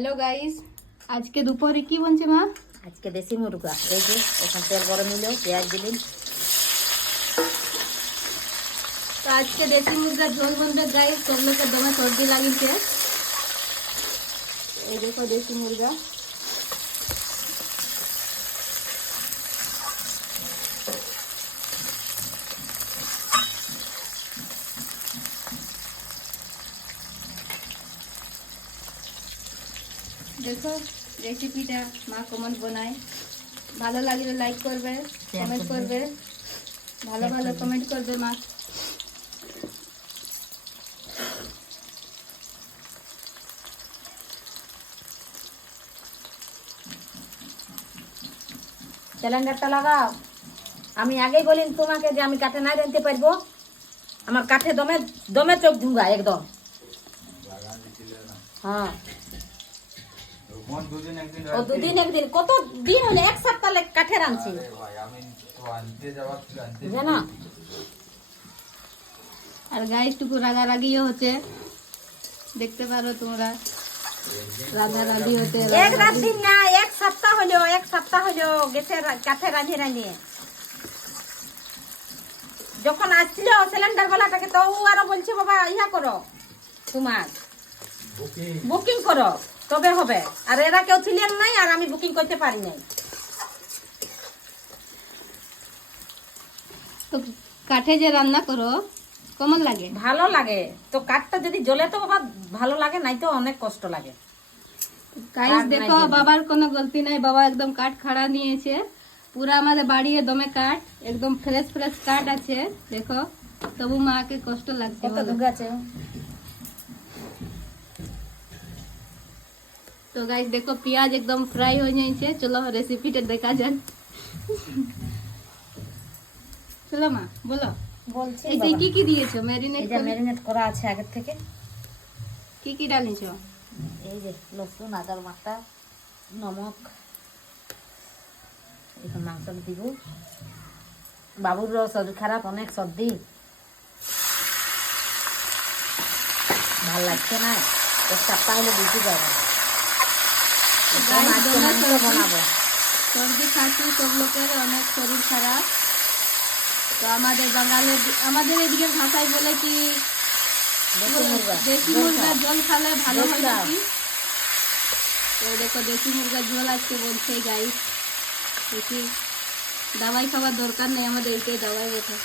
Hello guys, আজকে দুপুরে কি বলছে মা? আজকে দেশি মুরগা। এই যে এখন তেল গরম হলো, পেঁয়াজ দিলেন। তো আজকে দেশি মুরগা ঝোল বনবে গাইস। সব লোকের দমে সর্দি লাগিছে। এই দেখো দেশি মুরগা। দেখো রেসিপিটা মা কেমন বানায়। ভালো লাগলে লাইক করবে, কমেন্ট করবে, ভালো ভালো কমেন্ট করবে মা। সিলিন্ডারটা লাগাও। আমি আগেই বলি তোমাকে যে আমি কাঠে না রাঁধতে পারবো। আমার কাঠে দমে দমে চোখ ঢুঙ্গা একদম। হ্যাঁ, ও দুদিন একদিন কত দিন হলে এক সপ্তাহ কাঠে রাঁধছি জানো। আর গাইস টুকু রাগারাগিও হচ্ছে, দেখতে পারো তোমরা। রাগারাগি হচ্ছে, এক রাত দিন না, এক সপ্তাহ হলো গেছে কাঠে রাঁধে রাঁধে। যখন আসছিল সিলিন্ডার বেলাটাকে তো ও আরো বলছে বাবা ইহা করো, তোমার বুকিং করো তবে হবে। আর এরা কেউ ছিলেন নাই, আর আমি বুকিং করতে পারি নাই। তো কাঠে যে রান্না করো কেমন লাগে? ভালো লাগে তো। কাঠটা যদি জ্বলে তো বাবা ভালো লাগে, নাই তো অনেক কষ্ট লাগে। গাইস দেখো, বাবার কোনো গলতি নাই। বাবা একদম কাঠ খাড়া নিয়েছে। পুরা আমাদের বাড়ি দমে কাঠ, একদম ফ্রেশ ফ্রেশ কাঠ আছে। দেখো তবু মাকে কষ্ট লাগছে। কত দুঃখ আছে। তো গাইস দেখো পেঁয়াজ একদম ফ্রাই হয়ে যাইছে। চলো রেসিপিটা দেখা যাক। চলো মা বলো। বলছি এতে কি কি দিয়েছো? ম্যারিনেট এটা ম্যারিনেট করা আছে আগে থেকে। কি কি ডালিছো? এই যে লসুন, আদার বাটা, নমক। এখন মাংস দিব। বাবুর শরীর খারাপ, অনেক সর্দি, ভাল লাগছে না। এক সপ্তাহ হলে বুঝতে যাবে। বানাবো। সর্দি খাসি সব লোকের অনেক শরীর খারাপ। তো আমাদের বাঙালির, আমাদের এদিকে ভাষায় বলে কি দেশি মুরগার ঝোল খালে ভালো হয় নাকি। তো দেখো দেশি মুরগার ঝোল আজকে বলছে গাইস। দেখি দাবাই খাবার দরকার নেই, আমাদের এটাই দাবাই বটে।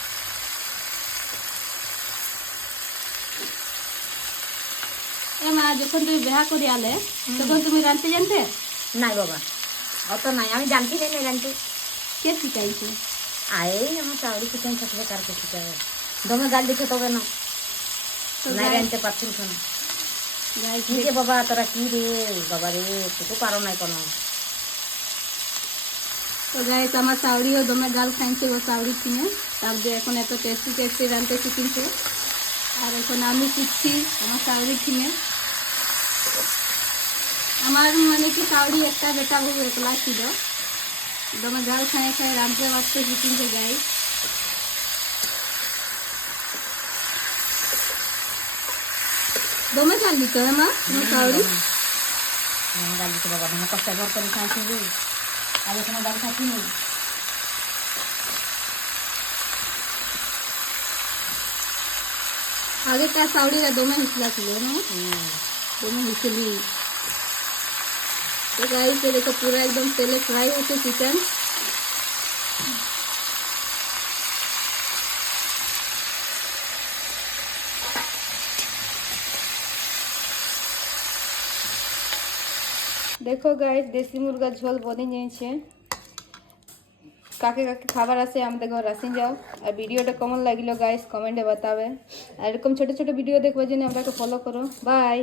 এ মা, যখন তুমি বিয়া করে আলে তখন তুমি রাঁধতে জানতে? নাই বাবা, অত নাই। আমি জানতে চাই না রাঁধতে। কে শিখাইছে? এই আমার চাউরি চিকেন থাকলে কার কে শিখাবে? দমে গাল দিচ্ছে তবে না, নাই রাঁধতে পারছি না। কি রে বাবা, তোরা কি রে বাবা রে, তুই পারো নাই কোনো। তো গাইস আমার চাউরিও দমে গাল খাইছে ও চাউরি কিনে। তারপরে এখন এত টেস্টি টেস্টি রাঁধতে শিখিছে। আর এখন আমি শিখছি আমার চাউরি কিনে। আমার মানে কি চাউরি একটা বেটা বউ একলা ছিল, দমে গাল খাই খাই রাঁধতে বাড়তে শিখিছে গাইস। দমে চাল দিতে হয় মা তোমার চাউরি? গাল দিতে বাবা, তোমার কষ্ট ভর করে খাইছি রে। আগে কোনো গাল খাচ্ছি নি। আগেকার চাউরিরা দমে হিসলা ছিল না, দমে হিসলি। তো গাইস দেখো পুরো একদম তেলে ফ্রাই হচ্ছে চিকেন। দেখো গাইস দেশি মুরগার ঝোল বনে নিয়েছে। কাকে কাকে খাবার আছে আমাদের ঘর আসেন যাও। আর ভিডিওটা কেমন লাগলো গাইস কমেন্টে বাতাবে। আর এরকম ছোট ছোট ভিডিও দেখবার জন্য আমাকে ফলো করো। বাই।